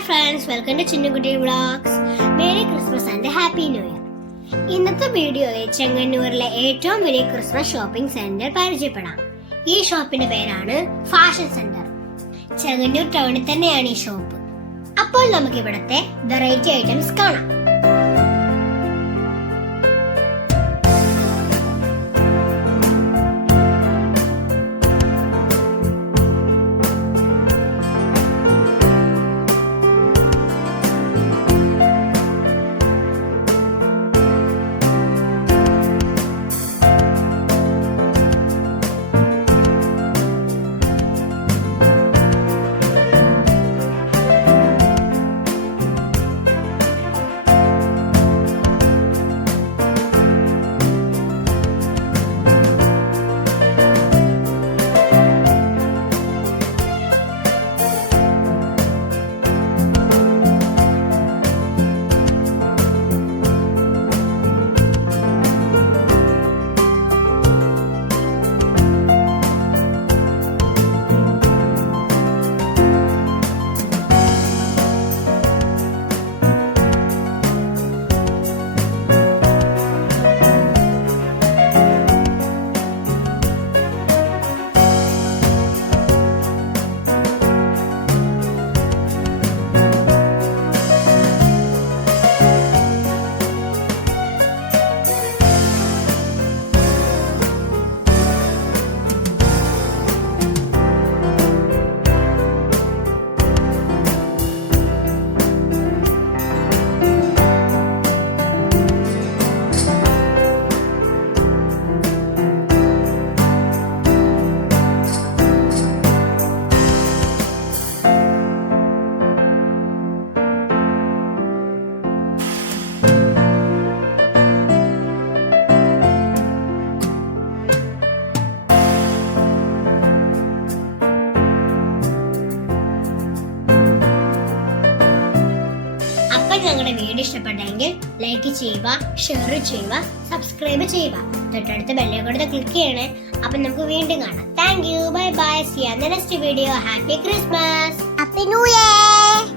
Hi friends, welcome to Chinnukutty vlogs. Merry Christmas and happy new year. ഇന്നത്തെ വീഡിയോയിൽ ചെങ്ങന്നൂരിലെ ഏറ്റവും വലിയ ക്രിസ്മസ് ഷോപ്പിംഗ് സെന്റർ പരിചയപ്പെടാം. ഈ ഷോപ്പിന്റെ പേരാണ് ഫാഷൻ സെന്റർ. ചെങ്ങന്നൂർ ടൗണിൽ തന്നെയാണ് ഈ ഷോപ്പ്. അപ്പോൾ നമുക്ക് ഇവിടത്തെ വെറൈറ്റി ഐറ്റംസ് കാണാം. ഞങ്ങളുടെ വീഡിയോ ഇഷ്ടപ്പെട്ടെങ്കിൽ ലൈക്ക് ചെയ്യുക, ഷെയർ ചെയ്യുക, സബ്സ്ക്രൈബ് ചെയ്യുക. തൊട്ടടുത്ത ബെല്ലൈക്കൺ ക്ലിക്ക് ചെയ്യണേ. അപ്പൊ നമുക്ക് വീണ്ടും കാണാം. Thank you, bye bye. See you in the next video. Happy Christmas, happy new year.